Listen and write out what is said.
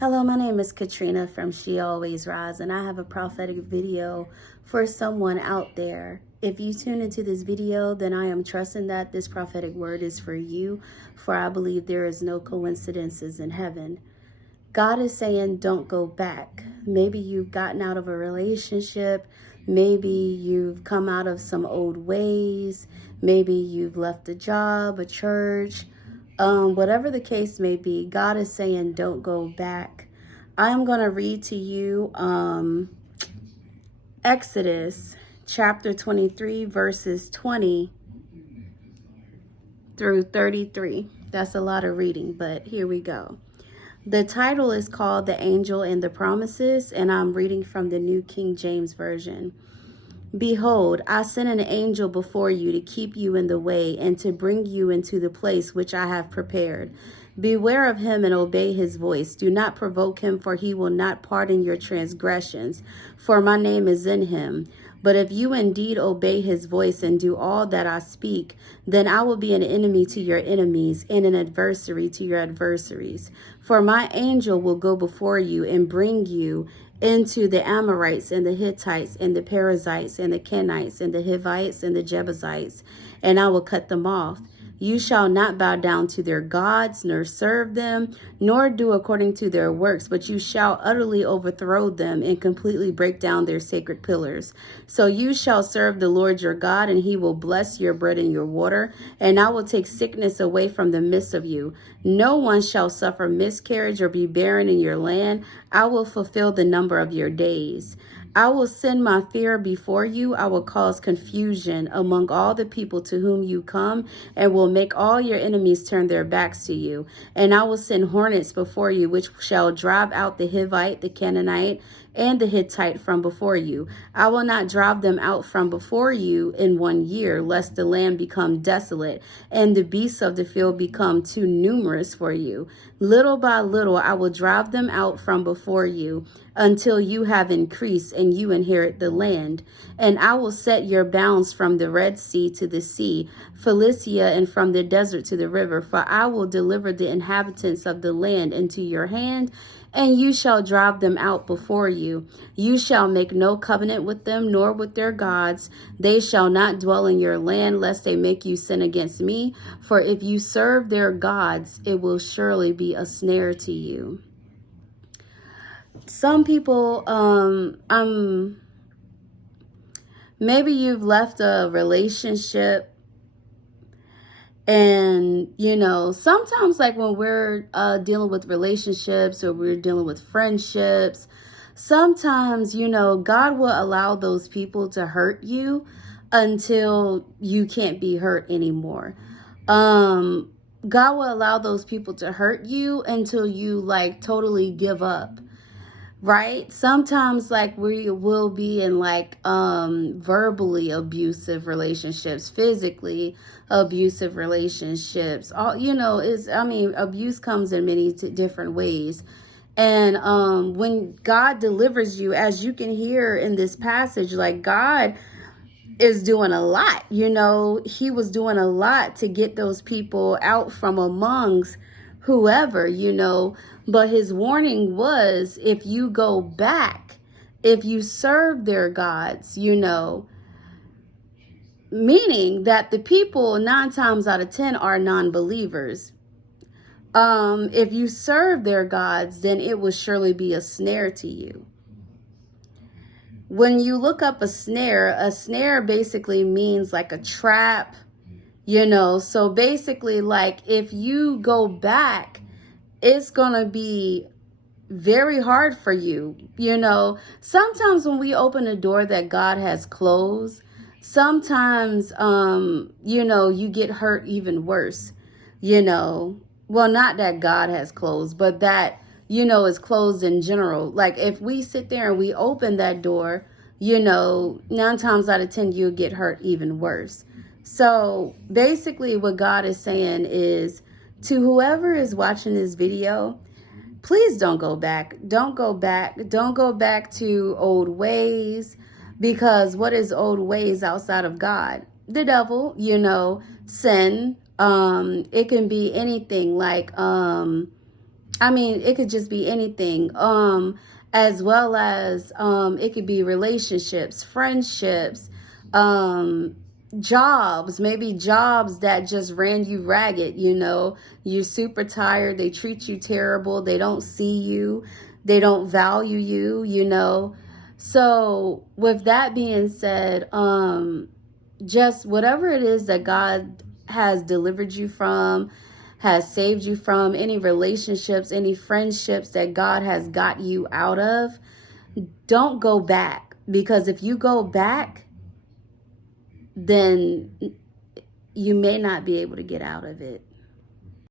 Hello, my name is Katrina from She Always Rise, and I have a prophetic video for someone out there. If you tune into this video, then I am trusting that this prophetic word is for you, for I believe there is no coincidences in heaven. God is saying, don't go back. Maybe you've gotten out of a relationship. Maybe you've come out of some old ways. Maybe you've left a job, a church. Whatever the case may be, God is saying, don't go back. I'm going to read to you Exodus chapter 23, verses 20 through 33. That's a lot of reading, but here we go. The title is called The Angel and the Promises, and I'm reading from the New King James Version. Behold, I send an angel before you to keep you in the way and to bring you into the place which I have prepared. Beware of him and obey his voice. Do not provoke him, for he will not pardon your transgressions, for my name is in him. But if you indeed obey his voice and do all that I speak, then I will be an enemy to your enemies and an adversary to your adversaries. For my angel will go before you and bring you into the Amorites and the Hittites and the Perizzites and the Kenites and the Hivites and the Jebusites, and I will cut them off. You shall not bow down to their gods, nor serve them, nor do according to their works, but you shall utterly overthrow them and completely break down their sacred pillars. So you shall serve the Lord your God, and he will bless your bread and your water, and I will take sickness away from the midst of you. No one shall suffer miscarriage or be barren in your land. I will fulfill the number of your days. I will send my fear before you. I will cause confusion among all the people to whom you come, and will make all your enemies turn their backs to you. And I will send hornets before you, which shall drive out the Hivite, the Canaanite, and the Hittite from before you. I will not drive them out from before you in 1 year, lest the land become desolate, and the beasts of the field become too numerous for you. Little by little I will drive them out from before you, until you have increased and you inherit the land. And I will set your bounds from the Red Sea to the sea, Philistia, and from the desert to the river. For I will deliver the inhabitants of the land into your hand, and you shall drive them out before you. You shall make no covenant with them, nor with their gods. They shall not dwell in your land, lest they make you sin against me. For if you serve their gods, it will surely be a snare to you. Some people, maybe you've left a relationship, and sometimes, like, when we're dealing with relationships or we're dealing with friendships, sometimes God will allow those people to hurt you until you can't be hurt anymore. God will allow those people to hurt you until you totally give up. Right? Sometimes we will be in verbally abusive relationships, physically abusive relationships. Abuse comes in many different ways. And when God delivers you, as you can hear in this passage, God is doing a lot. He was doing a lot to get those people out from amongst whoever, but his warning was, if you go back, if you serve their gods, meaning that the people 9 times out of 10 are non-believers. If you serve their gods, then it will surely be a snare to you. When you look up a snare basically means like a trap, so basically, if you go back, it's going to be very hard for you. Sometimes when we open a door that God has closed, sometimes, you get hurt even worse, well, not that God has closed, but that, is closed in general. If we sit there and we open that door, 9 times out of 10, you'll get hurt even worse. So basically what God is saying is, to whoever is watching this video, please don't go back. Don't go back. Don't go back to old ways, because what is old ways outside of God? The devil, sin. It can be anything I mean, it could just be anything. As well as it could be relationships, friendships, um, jobs, maybe jobs that just ran you ragged, you know. You're super tired, they treat you terrible, they don't see you, they don't value you, you know. So with that being said, just whatever it is that God has delivered you from, has saved you from, any relationships, any friendships that God has got you out of, don't go back. Because if you go back, then you may not be able to get out of it.